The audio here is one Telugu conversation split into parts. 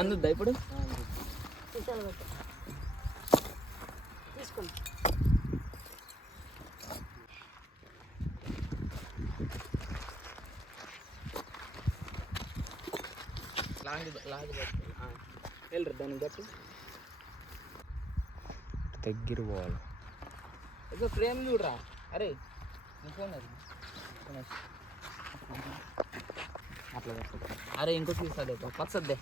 అందుద్దా ఇప్పుడు తీసుకోండి. వెళ్ళరు దాన్ని గట్టి దగ్గర పోవాలి. ఇక ఫ్రేమ్ చూడరా. అరే నీ ఫోన్ అది అట్లా కట్టు. అరే ఇంకో తీసాదే పచ్చద్దే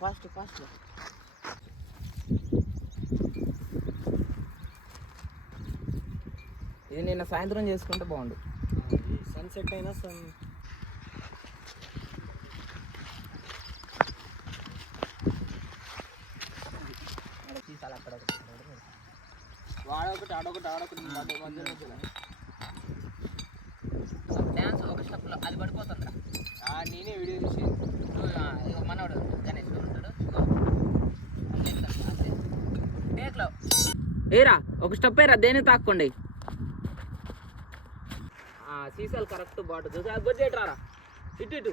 ఫాస్ట్ ఫాస్ట్. ఇది నిన్న సాయంత్రం చేసుకుంటే బాగుండు. సన్సెట్ అయినా తీసాలి అక్కడ వాడొకటి ఆడొకటి ఆడొకటి డ్యాన్స్ ఒక స్టెప్లో అది పడిపోతుందిరా. నేనే వీడియో తీసి ఇక మనవాడు గణేష్ ఉంటాడు టేక్లో ఏరా ఒక స్టెప్ ఏరా దేని తాక్కోండి. సీసాలు కరెక్ట్ బాటు చూసి అది బడ్జెట్ రారా ఇటు ఇటు.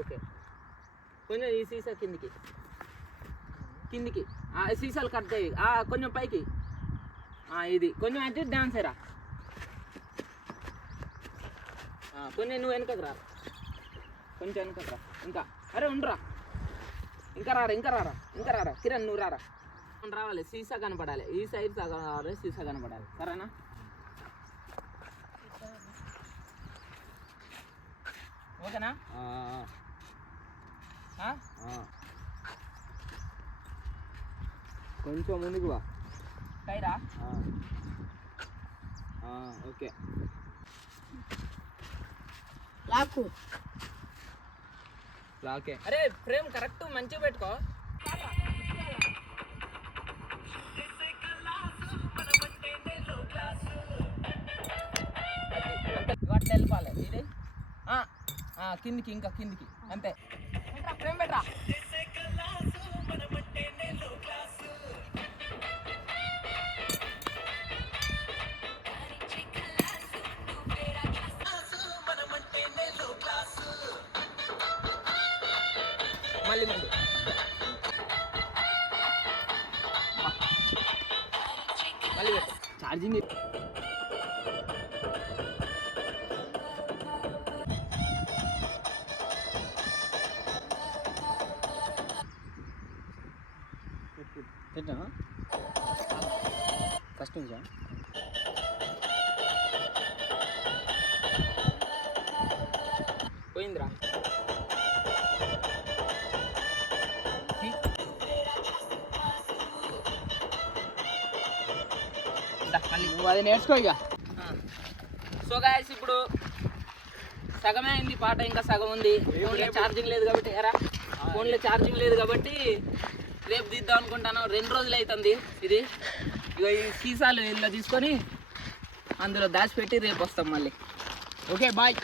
ఓకే కొంచెం ఈ సీసా కిందికి కిందికి సీసాలు కట్ అయ్యి కొంచెం పైకి. ఇది కొంచెం అంటే డాన్స్ రా. కొంచెం నువ్వు వెనకకు రా, కొంచెం వెనకకు రా. ఇంకా అరే ఉండరా, ఇంకా రారా ఇంకా రారా ఇంకా రారా. కిరణ్ నువ్వు రారా. రావాలి సీసా కనపడాలి. ఈ సైడ్ సగం రావాలి, సీసా కనపడాలి. సరేనా? ఓకేనా? కొంచెం ముందుకు వా. టైరా ఓకే. లాకు లాకే. అరే ఫ్రేమ్ కరెక్ట్ మంచిగా పెట్టుకో. వాటి వెళ్ళిపోవాలి. ఇది కిందికి ఇంకా కిందికి అంతే. ఫ్రేమ్ పెట్టరా. మళ్ళీ మళ్ళీ మళ్ళీ పెట్టు. ఛార్జింగ్ పెట్టా ఫస్ట్ నుంచా పోయిందిరా. మళ్ళీ నువ్వు అది నేర్చుకో ఇక. సో గాయస్ ఇప్పుడు సగమే అయింది పాట, ఇంకా సగం ఉంది. ఫోన్లో ఛార్జింగ్ లేదు కాబట్టి ఫోన్లో ఛార్జింగ్ లేదు కాబట్టి రేపు తీద్దాం అనుకుంటాను. 2 రోజులు అవుతుంది ఇది. ఇక ఈ సీసాలు ఇలా తీసుకొని అందులో దాచిపెట్టి రేపు వస్తాం మళ్ళీ. Okay bye.